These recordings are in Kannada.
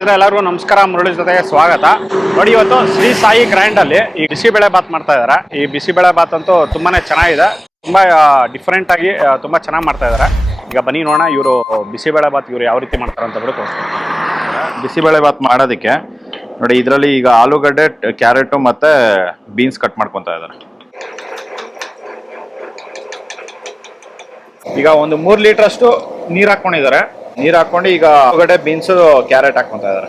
ಎಲ್ಲರಿಗೂ ನಮಸ್ಕಾರ. ಮುರಳಿ ಜೊತೆಗೆ ಸ್ವಾಗತ. ನೋಡಿ, ಇವತ್ತು ಶ್ರೀ ಸಾಯಿ ಗ್ರ್ಯಾಂಡ್ ಅಲ್ಲಿ ಈ ಬಿಸಿಬೇಳೆ ಬಾತ್ ಮಾಡ್ತಾ ಇದಾರೆ. ಈ ಬಿಸಿಬೇಳೆ ಬಾತ್ ಅಂತೂ ತುಂಬಾನೇ ಚೆನ್ನಾಗಿದೆ, ತುಂಬಾ ಡಿಫ್ರೆಂಟ್ ಆಗಿ ತುಂಬಾ ಚೆನ್ನಾಗಿ ಮಾಡ್ತಾ ಇದಾರೆ. ಈಗ ಬನ್ನಿ ನೋಡೋಣ ಇವರು ಬಿಸಿಬೇಳೆ ಬಾತ್ ಇವರು ಯಾವ ರೀತಿ ಮಾಡ್ತಾರೆ ಅಂತ ಬಿಟ್ಟು ಬಿಸಿಬೇಳೆ ಬಾತ್ ಮಾಡೋದಕ್ಕೆ ನೋಡಿ, ಇದರಲ್ಲಿ ಈಗ ಆಲೂಗಡ್ಡೆ, ಕ್ಯಾರೆಟ್ ಮತ್ತೆ ಬೀನ್ಸ್ ಕಟ್ ಮಾಡ್ಕೊತಾ ಇದ್ದಾರೆ. ಈಗ ಒಂದು 3 ಲೀಟರ್ ಅಷ್ಟು ನೀರ್ ಹಾಕೊಂಡಿದ್ದಾರೆ. ನೀರ್ ಹಾಕೊಂಡು ಈಗ ಆಲೂಗಡ್ಡೆ, ಬೀನ್ಸ್, ಕ್ಯಾರೆಟ್ ಹಾಕೊಂತ ಇದಾರೆ.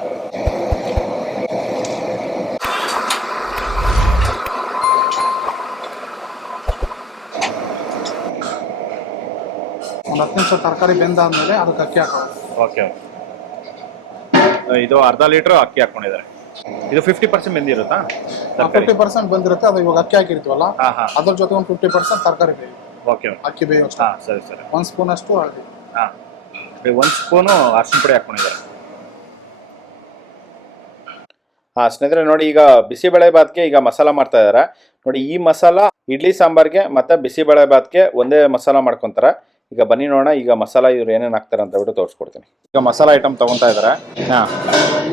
ಒಂದು 10 ನಿಮಿಷ ತರಕಾರಿ ಬೆಂದಾದ್ಮೇಲೆ ಅದಕ್ಕೆ ಅಕ್ಕಿ ಹಾಕೋದು. ಓಕೆ, ಇದು ಅರ್ಧ ಲೀಟರ್ ಅಕ್ಕಿ ಹಾಕೊಂಡಿದ್ದಾರೆ. ಇದು 50% ಬೆಂದಿರುತ್ತಾ? 50% ಬಂದಿರುತ್ತೆ. ಅದು ಇವಾಗ ಅಕ್ಕಿ ಹಾಕಿರ್ತೀವಲ್ಲ, ಅದ್ರ ಜೊತೆ ಒಂದು 50% ತರಕಾರಿ ಬೇಯಿ. ಓಕೆ, ಅಕ್ಕಿ ಬೇಯೋ ಸರಿ ಸರಿ. 1 ಸ್ಪೂನ್ ಅಷ್ಟು ಹಳದಿ, 1 ಸ್ಪೂನು ಅರಿಶಿನ ಪುಡಿ ಹಾಕೊಂಡಿದ್ದಾರೆ. ಸ್ನೇಹಿತರೆ ನೋಡಿ, ಈಗ ಬಿಸಿಬೇಳೆ ಬಾತ್ಗೆ ಈಗ ಮಸಾಲ ಮಾಡ್ತಾ ಇದ್ದಾರೆ. ನೋಡಿ, ಈ ಮಸಾಲ ಇಡ್ಲಿ ಸಾಂಬಾರ್ಗೆ ಮತ್ತೆ ಬಿಸಿಬೇಳೆ ಬಾತ್ಗೆ ಒಂದೇ ಮಸಾಲ ಮಾಡ್ಕೊಂತಾರೆ. ಈಗ ಬನ್ನಿ ನೋಡೋಣ ಈಗ ಮಸಾಲ ಇವ್ರು ಏನೇನು ಹಾಕ್ತಾರೆ ಅಂತ ಬಿಟ್ಟು ತೋರಿಸ್ಕೊಡ್ತೀನಿ. ಈಗ ಮಸಾಲ ಐಟಮ್ ತಗೊಂತಾ ಇದ್ದಾರೆ.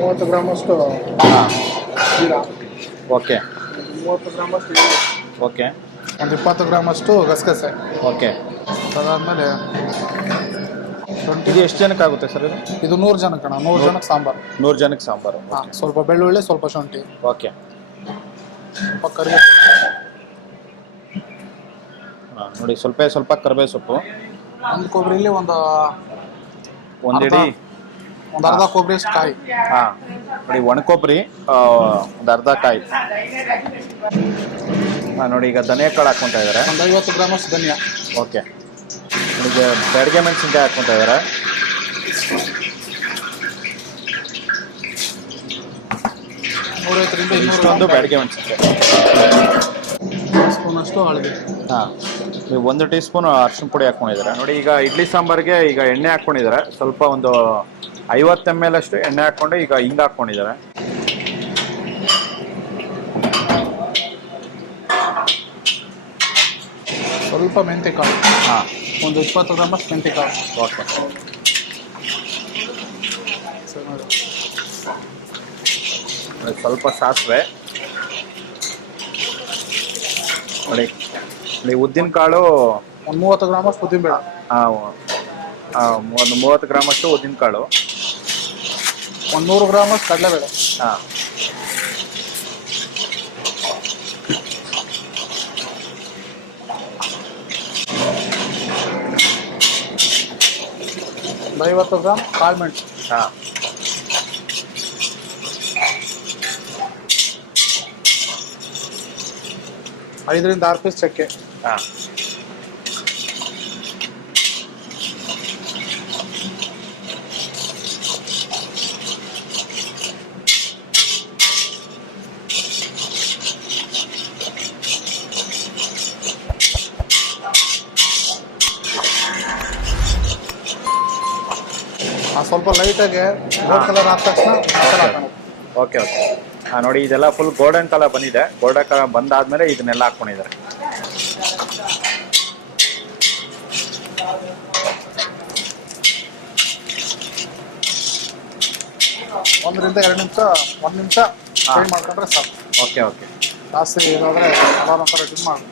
30 ಗ್ರಾಮ್ ಅಷ್ಟು ಜೀರಾ, ಓಕೆ, 30 ಗ್ರಾಮ್ ಅಷ್ಟು, ಓಕೆ, ಒಂದು 20 ಗ್ರಾಮ್ ಅಷ್ಟು ಗಸಗಸೆ. ಓಕೆ, ಅದಾದ್ಮೇಲೆ ಇದು ಎಷ್ಟು ಜನಕ್ಕೆ ಆಗುತ್ತೆ ಸರ್? ಇದು 100 ಜನಕ್ಕೆ 100 ಜನಕ್ಕೆ ಸಾಂಬಾರು. 100 ಜನಕ್ಕೆ ಸಾಂಬಾರು. ಸ್ವಲ್ಪ ಬೆಳ್ಳುಳ್ಳಿ, ಸ್ವಲ್ಪ ಶುಂಠಿ, ಓಕೆ, ಸ್ವಲ್ಪ ಕರಿಬೇವು. ನೋಡಿ, ಸ್ವಲ್ಪ ಕರಿಬೇವು ಸೊಪ್ಪು. ಒಂದು ಕೊಬ್ಬರಿಲಿ ಒಂದು ಒಂದಿಡಿ, ಒಂದು ಅರ್ಧ ಕೊಬ್ಬರಿ ಅಷ್ಟು ಕಾಯಿ. ನೋಡಿ, ಒಣ ಕೊಬ್ಬರಿ ಒಂದು ಅರ್ಧ ಕಾಯಿ. ನೋಡಿ, ಈಗ ಧನಿಯಾ ಕಾಳು ಹಾಕ್ಕೊಂತ ಇದ್ದಾರೆ. ಒಂದು 50 ಗ್ರಾಮ್ ಅಷ್ಟು ಧನಿಯಾ. ಓಕೆ, ಈಗ ಬೆಳಗ್ಗೆ ಮೆಣಸಿನ್ಕಾಯಿ ಹಾಕ್ಕೊಂತ ಇದ್ದಾರೆ. 150ರಿಂದ 200 ಇಷ್ಟೊಂದು ಬೆಳಗ್ಗೆ ಮೆಣಸಿನ್ಕಾಯಿ. 1 ಸ್ಪೂನ್ ಅಷ್ಟು ಹಳದಿ. ನೀವು 1 ಟೀ ಸ್ಪೂನ್ ಅರಿಶಿನ ಪುಡಿ ಹಾಕೊಂಡಿದ್ದಾರೆ. ನೋಡಿ, ಈಗ ಇಡ್ಲಿ ಸಾಂಬಾರ್ಗೆ ಈಗ ಎಣ್ಣೆ ಹಾಕೊಂಡಿದ್ದಾರೆ. ಸ್ವಲ್ಪ ಒಂದು 50 ml ಅಷ್ಟು ಎಣ್ಣೆ ಹಾಕೊಂಡು ಈಗ ಹಿಂಗೆ ಹಾಕೊಂಡಿದ್ದಾರೆ. ಸ್ವಲ್ಪ ಮೆಂತ್ಯಕಾಳು, ಒಂದು 20 ಗ್ರಾಮ್ ಅಷ್ಟು ಮೆಂತ್ಯಕಾಳು. ಓಕೆ, ಸ್ವಲ್ಪ ಸಾಸಿವೆ. ನೋಡಿ, ಉದ್ದಿನ ಕಾಳು ಒಂದು 30 ಗ್ರಾಮ್ ಅಷ್ಟು ಉದ್ದಿನಬೇಳೆ. ಒಂದು 30 ಗ್ರಾಮ್ ಅಷ್ಟು ಉದ್ದಿನ ಕಾಳು. ಒಂದು 100 ಗ್ರಾಮ್ ಅಷ್ಟು ಕಡಲೆಬೇಳೆ. ಒಂದು 50 ಗ್ರಾಮ್ ಕಾಳು ಮೆಣಸು. 5ರಿಂದ 6 ಪೀಸ್ ಚಕ್ಕೆ. ಸ್ವಲ್ಪ ಲೈಟಾಗಿ ಗೋಲ್ಡ್ ಕಲರ್ ಆದ ತಕ್ಷಣ ಮಸಾಲ ಹಾಕೋಣ. Okay, okay. ನೋಡಿ, ಇದೆಲ್ಲ ಫುಲ್ ಗೋಲ್ಡನ್ ಕಲರ್ ಬಂದಿದೆ. ಗೋಲ್ಡನ್ ಕಲರ್ ಬಂದಾದ್ಮೇಲೆ ಇದನ್ನೆಲ್ಲ ಹಾಕೊಂಡಿದ್ದಾರೆ. ಒಂದರಿಂದ 2 ನಿಮಿಷ 1 ನಿಮಿಷ ಫ್ರೈ ಮಾಡ್ಕೊಂಡ್ರೆ ಸಾಕು. Okay, okay. ಜಾಸ್ತಿ ಇದಾದ್ರೆ ಒಂಥರ ಡಿಮ್ ಮಾಡಿ.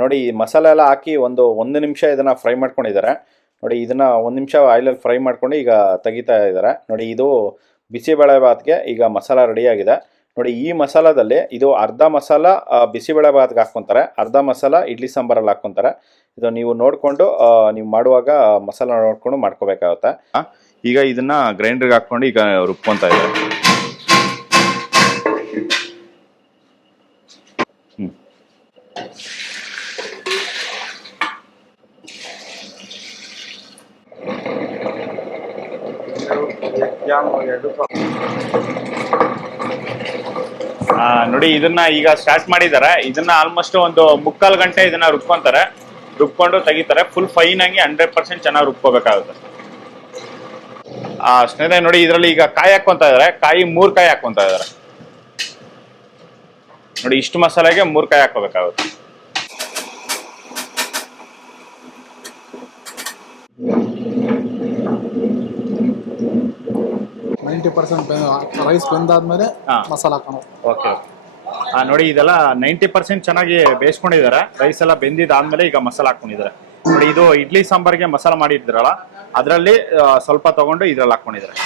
ನೋಡಿ, ಈ ಮಸಾಲೆ ಎಲ್ಲ ಹಾಕಿ ಒಂದು 1 ನಿಮಿಷ ಇದನ್ನು ಫ್ರೈ ಮಾಡ್ಕೊಂಡಿದ್ದಾರೆ. ನೋಡಿ, ಇದನ್ನು 1 ನಿಮಿಷ ಆಯಿಲಲ್ಲಿ ಫ್ರೈ ಮಾಡ್ಕೊಂಡು ಈಗ ತೆಗಿತಾ ಇದ್ದಾರೆ. ನೋಡಿ, ಇದು ಬಿಸಿಬೇಳೆ ಬಾತ್ಗೆ ಈಗ ಮಸಾಲ ರೆಡಿಯಾಗಿದೆ. ನೋಡಿ, ಈ ಮಸಾಲದಲ್ಲಿ ಇದು ಅರ್ಧ ಮಸಾಲ ಬಿಸಿಬೇಳೆ ಬಾತ್ಗೆ ಹಾಕ್ಕೊತಾರೆ, ಅರ್ಧ ಮಸಾಲ ಇಡ್ಲಿ ಸಾಂಬಾರಲ್ಲಿ ಹಾಕ್ಕೊತಾರೆ. ಇದು ನೀವು ನೋಡಿಕೊಂಡು ನೀವು ಮಾಡುವಾಗ ಮಸಾಲ ನೋಡಿಕೊಂಡು ಮಾಡ್ಕೋಬೇಕಾಗುತ್ತೆ. ಈಗ ಇದನ್ನು ಗ್ರೈಂಡ್ರಿಗೆ ಹಾಕ್ಕೊಂಡು ಈಗ ರುಬ್ಕೊತಾ ಇದ್ದಾರೆ. ನೋಡಿ, ಇದನ್ನ ಈಗ ಸ್ಟಾರ್ಟ್ ಮಾಡಿದ್ದಾರೆ. ಇದನ್ನ ಆಲ್ಮೋಸ್ಟ್ ಒಂದು 3/4 ಗಂಟೆ ಇದನ್ನ ರುಬ್ಕೊಂತಾರೆ. ರುಬ್ಕೊಂಡು ತೆಗಿತಾರೆ. ಫುಲ್ ಫೈನ್ ಆಗಿ 100% ಚೆನ್ನಾಗಿ ರುಬ್ಕೋಬೇಕಾಗುತ್ತೆ. ಸ್ನೇಹಿತರೆ ನೋಡಿ, ಇದರಲ್ಲಿ ಈಗ ಕಾಯಿ ಹಾಕೊಂತ ಇದ್ದಾರೆ. ಕಾಯಿ 3 ಕಾಯಿ ಹಾಕೊಂತ ಇದ್ದಾರೆ. ನೋಡಿ ಇಷ್ಟು ಮಸಾಲೆಗೆ 3 ಕಾಯಿ ಹಾಕೋಬೇಕಾಗುತ್ತೆ. ರೈಸ್ ಬೆಂದಾದ್ಮೇಲೆ ಮಸಾಲ ಹಾಕೋಣ. ಓಕೆ ನೋಡಿ ಇದೆಲ್ಲ 90% ಚೆನ್ನಾಗಿ ಬೇಯಿಸ್ಕೊಂಡಿದ್ದಾರೆ. ರೈಸ್ ಎಲ್ಲ ಬೆಂದಿದ್ದಾದ್ಮೇಲೆ ಈಗ ಮಸಾಲ ಹಾಕೊಂಡಿದ್ದಾರೆ. ನೋಡಿ ಇದು ಇಡ್ಲಿ ಸಾಂಬಾರ್ಗೆ ಮಸಾಲ ಮಾಡಿದ್ರಲ್ಲ ಅದರಲ್ಲಿ ಸ್ವಲ್ಪ ತಗೊಂಡು ಇದ್ರಲ್ಲಿ ಹಾಕೊಂಡಿದ್ದಾರೆ.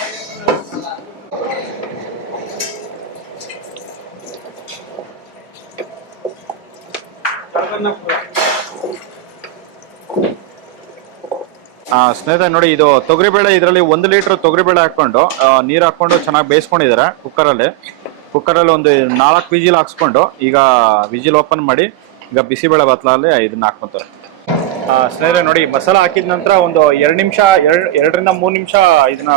ಸ್ನೇಹಿತರೆ ನೋಡಿ ಇದು ತೊಗರಿಬೇಳೆ, ಇದರಲ್ಲಿ 1 ಲೀಟರ್ ತೊಗರಿಬೇಳೆ ಹಾಕೊಂಡು ನೀರು ಹಾಕೊಂಡು ಚೆನ್ನಾಗಿ ಬೇಯಿಸ್ಕೊಂಡಿದ್ದಾರೆ ಕುಕ್ಕರಲ್ಲಿ ಒಂದು 4 ವಿಜಿಲ್ ಹಾಕ್ಸ್ಕೊಂಡು ಈಗ ವಿಜಿಲ್ ಓಪನ್ ಮಾಡಿ ಈಗ ಬಿಸಿಬೇಳೆ ಬಾತ್ಲಲ್ಲಿ ಇದನ್ನ ಹಾಕ್ಕೊಂತಾರೆ. ಸ್ನೇಹಿತರೆ ನೋಡಿ ಮಸಾಲ ಹಾಕಿದ ನಂತರ ಒಂದು 2 ನಿಮಿಷ 2ರಿಂದ 3 ನಿಮಿಷ ಇದನ್ನ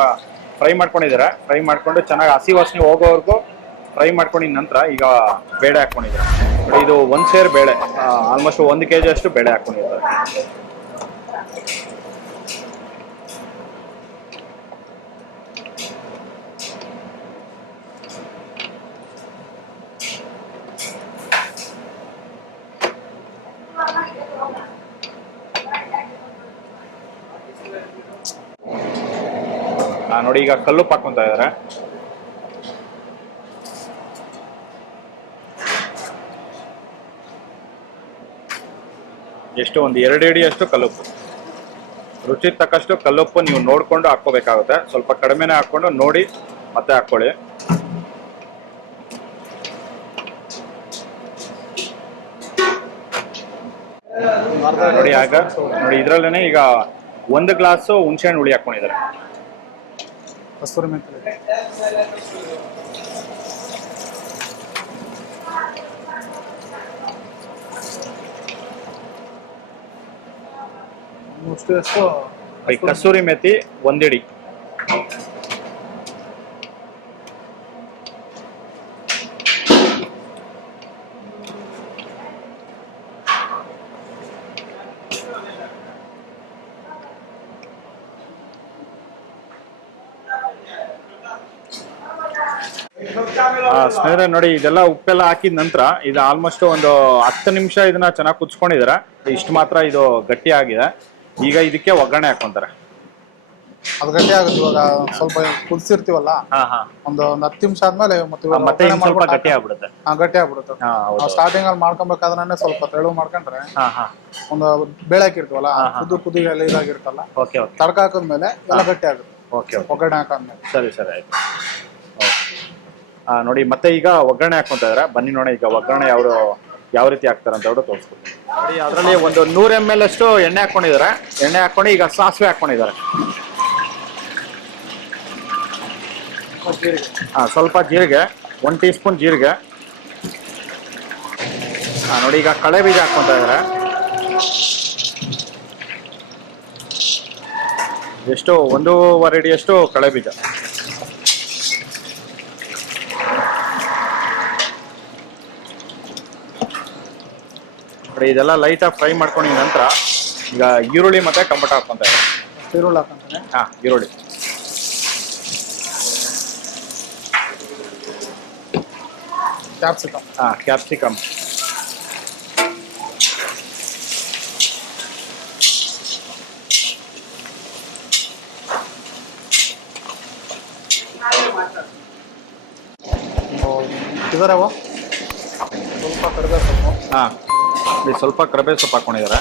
ಫ್ರೈ ಮಾಡ್ಕೊಂಡಿದ್ದಾರೆ. ಫ್ರೈ ಮಾಡ್ಕೊಂಡು ಚೆನ್ನಾಗಿ ಹಸಿ ವಾಸನೆ ಹೋಗೋವರೆಗೂ ಫ್ರೈ ಮಾಡ್ಕೊಂಡಿದ ನಂತರ ಈಗ ಬೇಳೆ ಹಾಕ್ಕೊಂಡಿದ್ದಾರೆ. ನೋಡಿ ಇದು 1 ಸೇರ್ ಬೇಳೆ, ಆಲ್ಮೋಸ್ಟ್ 1 kg ಅಷ್ಟು ಬೇಳೆ ಹಾಕ್ಕೊಂಡಿದ್ದಾರೆ. ನೋಡಿ ಈಗ ಕಲ್ಲುಪ್ಪು ಹಾಕೊಂತ ಇದ್ದಾರೆ. ಎಷ್ಟು ಒಂದು 2 ಹಿಡಿ ಅಷ್ಟು ಕಲ್ಲುಪ್ಪು. ರುಚಿ ತಕ್ಕಷ್ಟು ಕಲ್ಲುಪ್ಪು ನೀವು ನೋಡ್ಕೊಂಡು ಹಾಕೋಬೇಕಾಗುತ್ತೆ. ಸ್ವಲ್ಪ ಕಡಿಮೆನೆ ಹಾಕೊಂಡು ನೋಡಿ ಮತ್ತೆ ಹಾಕೊಳ್ಳಿ. ನೋಡಿ ಆಗ ನೋಡಿ ಇದ್ರಲ್ಲೇನೆ ಈಗ 1 ಗ್ಲಾಸ್ ಹುಣಸೆಹಣ್ಣು ಹುಳಿ ಹಾಕೊಂಡಿದ್ದಾರೆ. ಕಸ್ತೂರಿ ಮೆಂತ್ಯ ಕಸೂರಿ ಮೆಥಿ 1 ಹಿಡಿ. ಸ್ನೇಹಿತರೆ ನೋಡಿ ಇದೆಲ್ಲ ಉಪ್ಪೆಲ್ಲ ಹಾಕಿದ ನಂತರ ಇದು ಆಲ್ಮೋಸ್ಟ್ ಒಂದು 10 ನಿಮಿಷ ಇದನ್ನ ಚೆನ್ನಾಗಿ ಕುದಿಸ್ಕೊಂಡಿದ್ದಾರೆ. ಇಷ್ಟು ಮಾತ್ರ ಇದು ಗಟ್ಟಿ ಆಗಿದೆ. ಈಗ ಇದಕ್ಕೆ ಒಗ್ಗರಣೆ ಹಾಕೊಂತಾರೆ. ಅದು ಗಟ್ಟಿ ಆಗುತ್ತೆ. ಇವಾಗ ಸ್ವಲ್ಪ ಕುದಿಸಿರ್ತೀವಲ್ಲ, ಒಂದು 10 ನಿಮಿಷ ಆದ್ಮೇಲೆ ಮತ್ತೆ ಸ್ವಲ್ಪ ಗಟ್ಟಿ ಆಗ್ಬಿಡುತ್ತೆ. ಗಟ್ಟಿ ಆಗ್ಬಿಡುತ್ತೆ. ಸ್ಟಾರ್ಟಿಂಗ್ ಅಲ್ಲಿ ಮಾಡ್ಕೊಬೇಕಾದ್ರೆ ಸ್ವಲ್ಪ ತೆಳು ಮಾಡ್ಕೊಂಡ್ರೆ ಒಂದು ಬೇಳೆ ಹಾಕಿರ್ತೀವಲ್ಲ, ಕುದಿ ಎಲ್ಲ ಇದಾಗಿರ್ತಲ್ಲ, ತಡ್ಕ ಹಾಕಿದ್ಮೇಲೆ ಎಲ್ಲ ಗಟ್ಟಿ ಆಗುತ್ತೆ. ಒಗ್ಗರಣೆ ಹಾಕಾದ್ಮೇಲೆ. ಸರಿ ಆಯ್ತು. ನೋಡಿ ಮತ್ತೆ ಈಗ ಒಗ್ಗರಣೆ ಹಾಕೊಂತ ಇದಾರೆ. ಬನ್ನಿ ನೋಡಿ ಈಗ ಒಗ್ಗರಣೆ ಯಾವ ರೀತಿ ಹಾಕ್ತಾರೆ ಅಂತ ತೋರಿಸ್ಕೊಡ್ತೀನಿ. ನೋಡಿ ಅದರಲ್ಲಿ ಒಂದು 100 ml ಅಷ್ಟು ಎಣ್ಣೆ ಹಾಕೊಂಡಿದ್ದಾರೆ. ಎಣ್ಣೆ ಹಾಕೊಂಡು ಈಗ ಸಾಸಿವೆ ಹಾಕೊಂಡಿದ್ದಾರೆ. ಸ್ವಲ್ಪ ಜೀರಿಗೆ, 1 ಟೀ ಸ್ಪೂನ್ ಜೀರಿಗೆ. ನೋಡಿ ಈಗ ಕಳೆ ಬೀಜ ಹಾಕೊಂತ ಇದಾರೆ. ಎಷ್ಟು 1.5 ಹಿಡಿಯಷ್ಟು ಕಳೆ ಬೀಜ. ಇದೆಲ್ಲ ಲೈಟ್ ಆಗಿ ಫ್ರೈ ಮಾಡ್ಕೊಂಡಿದ ನಂತರ ಈಗ ಈರುಳ್ಳಿ ಮತ್ತೆ ಟೊಮೆಟೊ ಹಾಕೊಂತ ಇದ್ದಾರೆ. ಈರುಳ್ಳಿ ಹಾಕೊಂತಾನೆ. ಈರುಳ್ಳಿ ಕ್ಯಾಪ್ಸಿಕಮ್. ಇದರವ ಸ್ವಲ್ಪ ಕರಿಬೇವು ಸೊಪ್ಪು. ಸ್ವಲ್ಪ ಕರಿಬೇವು ಸೊಪ್ಪು ಹಾಕೊಂಡಿದ್ದಾರೆ.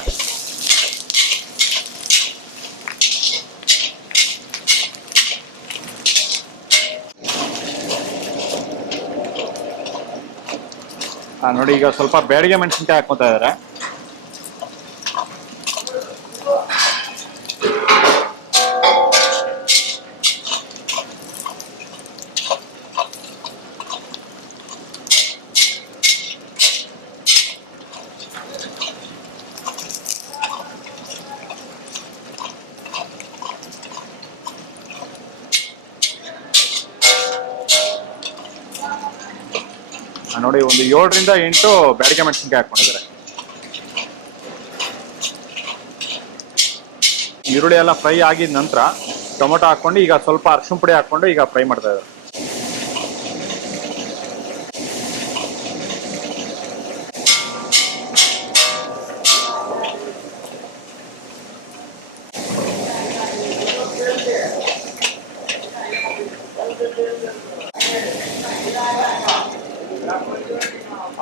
ನೋಡಿ ಈಗ ಸ್ವಲ್ಪ ಬ್ಯಾಡಿಗೆ ಮೆಣಸಿನಕಾಯಿ ಹಾಕ್ಕೊತಾ ಇದ್ದಾರೆ. ನೋಡಿ ಒಂದು 7ರಿಂದ 8 ಬ್ಯಾಡಿಗೆ ಮೆಣಸಿನಕಾಯಿ ಹಾಕೊಂಡಿದ್ದಾರೆ. ಈರುಳ್ಳಿ ಎಲ್ಲ ಫ್ರೈ ಆಗಿದ ನಂತರ ಟೊಮೊಟೊ ಹಾಕೊಂಡು ಈಗ ಸ್ವಲ್ಪ ಅರಿಶಿನ ಪುಡಿ ಹಾಕೊಂಡು ಈಗ ಫ್ರೈ ಮಾಡ್ತಾ ಇದ್ದಾರೆ.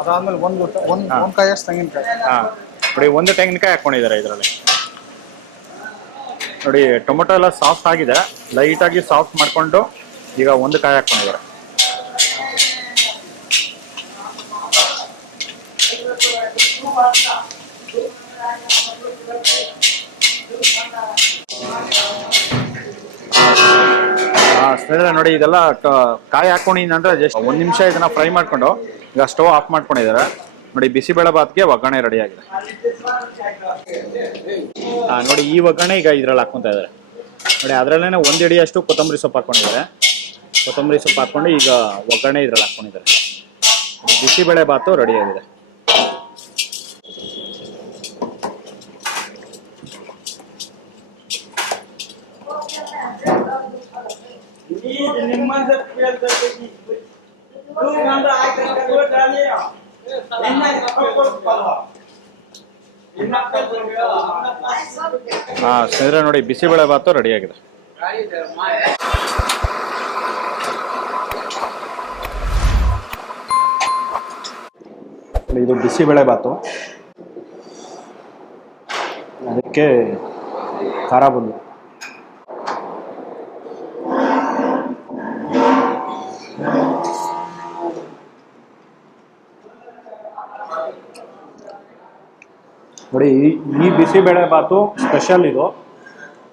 ಅದಾದ್ಮೇಲೆ ಒಂದು ಕಾಯಷ್ಟು ತೆಂಗಿನಕಾಯಿ. ಹಾಂ ನೋಡಿ, ಒಂದು ತೆಂಗಿನಕಾಯಿ ಹಾಕ್ಕೊಂಡಿದ್ದಾರೆ ಇದರಲ್ಲಿ. ನೋಡಿ ಟೊಮೊಟೊ ಎಲ್ಲ ಸಾಫ್ಟ್ ಆಗಿದೆ, ಲೈಟಾಗಿ ಸಾಫ್ಟ್ ಮಾಡಿಕೊಂಡು ಈಗ ಒಂದು ಕಾಯಿ ಹಾಕ್ಕೊಂಡಿದ್ದಾರೆ. ಸ್ನೇಹಿತರೆ ನೋಡಿ, ಇದೆಲ್ಲ ಕಾಯಿ ಹಾಕೊಂಡಿದ್ದಂದ್ರೆ ಜಸ್ಟ್ 1 ನಿಮಿಷ ಇದನ್ನ ಫ್ರೈ ಮಾಡ್ಕೊಂಡು ಈಗ ಸ್ಟವ್ ಆಫ್ ಮಾಡ್ಕೊಂಡಿದ್ದಾರೆ. ನೋಡಿ, ಬಿಸಿಬೇಳೆ ಬಾತ್ಗೆ ಒಗ್ಗರಣೆ ರೆಡಿ ಆಗಿದೆ. ನೋಡಿ, ಈ ಒಗ್ಗರಣೆ ಈಗ ಇದ್ರಲ್ಲಿ ಹಾಕ್ಕೊಂತ ಇದ್ದಾರೆ. ನೋಡಿ, ಅದರಲ್ಲೇ 1 ಹಿಡಿಯಷ್ಟು ಕೊತ್ತಂಬರಿ ಸೊಪ್ಪು ಹಾಕ್ಕೊಂಡಿದ್ದಾರೆ. ಕೊತ್ತಂಬರಿ ಸೊಪ್ಪು ಹಾಕ್ಕೊಂಡು ಈಗ ಒಗ್ಗರಣೆ ಇದ್ರಲ್ಲಿ ಹಾಕ್ಕೊಂಡಿದ್ದಾರೆ. ಬಿಸಿಬೇಳೆ ಬಾತು ರೆಡಿ ಆಗಿದೆ. ಸ್ನೇಹಿತರೆ ನೋಡಿ, ಬಿಸಿಬೇಳೆ ಬಾತು ರೆಡಿ ಆಗಿದೆ. ಇದು ಬಿಸಿಬೇಳೆ ಬಾತು, ಅದಕ್ಕೆ ಖಾರ ಬಂದು ನೋಡಿ. ಈ ಬಿಸಿಬೇಳೆ ಬಾತು ಸ್ಪೆಷಲ್ ಇದು.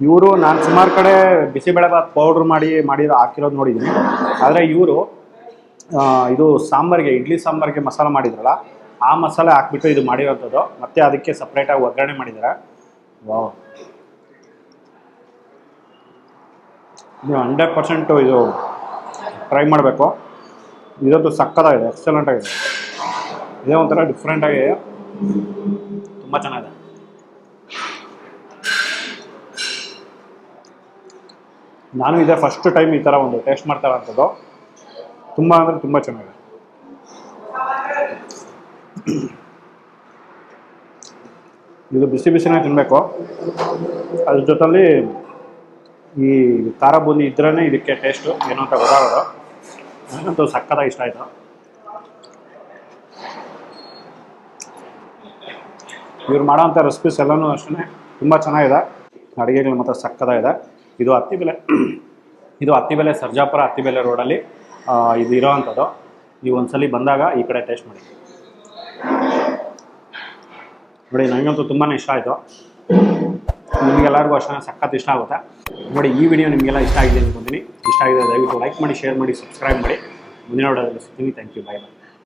ಇವರು ನಾನು ಸುಮಾರು ಕಡೆ ಬಿಸಿಬೇಳೆ ಬಾತ್ ಪೌಡ್ರ್ ಮಾಡಿರೋ ಹಾಕಿರೋದು ನೋಡಿದ್ದೀನಿ. ಆದರೆ ಇವರು ಇದು ಸಾಂಬಾರಿಗೆ, ಇಡ್ಲಿ ಸಾಂಬಾರಿಗೆ ಮಸಾಲ ಮಾಡಿದ್ರಲ್ಲ, ಆ ಮಸಾಲೆ ಹಾಕ್ಬಿಟ್ಟು ಇದು ಮಾಡಿರೋಂಥದ್ದು. ಮತ್ತು ಅದಕ್ಕೆ ಸಪ್ರೇಟಾಗಿ ಒಗ್ಗರಣೆ ಮಾಡಿದ್ದಾರೆ. ವಾವ್, ನೀವು 100% ಇದು ಟ್ರೈ ಮಾಡಬೇಕು. ಇದಂತೂ ಸಕ್ಕತ್ತಾಗಿದೆ, ಎಕ್ಸಲೆಂಟಾಗಿದೆ. ಇದೇ ಒಂಥರ ಡಿಫ್ರೆಂಟಾಗಿ ತುಂಬ ಚೆನ್ನಾಗಿದೆ. ನಾನು ಇದೇ ಫಸ್ಟ್ ಟೈಮ್ ಈ ಥರ ಒಂದು ಟೇಸ್ಟ್ ಮಾಡ್ತಾ ಇರೋಂಥದ್ದು. ತುಂಬ ಅಂದರೆ ತುಂಬ ಚೆನ್ನಾಗಿದೆ. ಇದು ಬಿಸಿ ಬಿಸಿನೇ ತಿನ್ನಬೇಕು. ಅದ್ರ ಜೊತೆಲಿ ಈ ಖಾರ ಬೂಂದಿ ಇದ್ರೇ ಇದಕ್ಕೆ ಟೇಸ್ಟು ಏನೋ ಅಂತ ಗೊತ್ತಾಗೋದು. ನನಗಂತೂ ಸಕ್ಕತ್ತಾಗಿ ಇಷ್ಟ ಆಯಿತು. ಇವ್ರು ಮಾಡೋಂಥ ರೆಸಿಪೀಸ್ ಎಲ್ಲನೂ ಅಷ್ಟೇ ತುಂಬ ಚೆನ್ನಾಗಿದೆ. ಅಡುಗೆಗಳು ಮಾತ್ರ ಸಕ್ಕತ್ತಾಗಿದೆ. ಇದು ಅತ್ತಿಬೆಲೆ ಸರ್ಜಾಪುರ ಅತ್ತಿಬೆಲೆ ರೋಡಲ್ಲಿ ಇದು ಇರೋವಂಥದ್ದು. ನೀವು ಒಂದ್ಸಲಿ ಬಂದಾಗ ಈ ಕಡೆ ಟೇಸ್ಟ್ ಮಾಡಿ ನೋಡಿ. ನನಗಂತೂ ತುಂಬಾ ಇಷ್ಟ ಆಯಿತು. ನಿಮಗೆಲ್ಲರಿಗೂ ಅಷ್ಟೇ ಸಖತ್ ಇಷ್ಟ ಆಗುತ್ತೆ ನೋಡಿ. ಈ ವಿಡಿಯೋ ನಿಮಗೆಲ್ಲ ಇಷ್ಟ ಆಗಿದೆ ಅನ್ಕೊಂತೀನಿ. ಇಷ್ಟ ಆಗಿದೆ ದಯವಿಟ್ಟು ಲೈಕ್ ಮಾಡಿ, ಶೇರ್ ಮಾಡಿ, ಸಬ್ಸ್ಕ್ರೈಬ್ ಮಾಡಿ. ಮುಂದಿನ ವಿಡಿಯೋದಲ್ಲಿ ಸಿಗ್ತೀನಿ. Thank you, bye bye.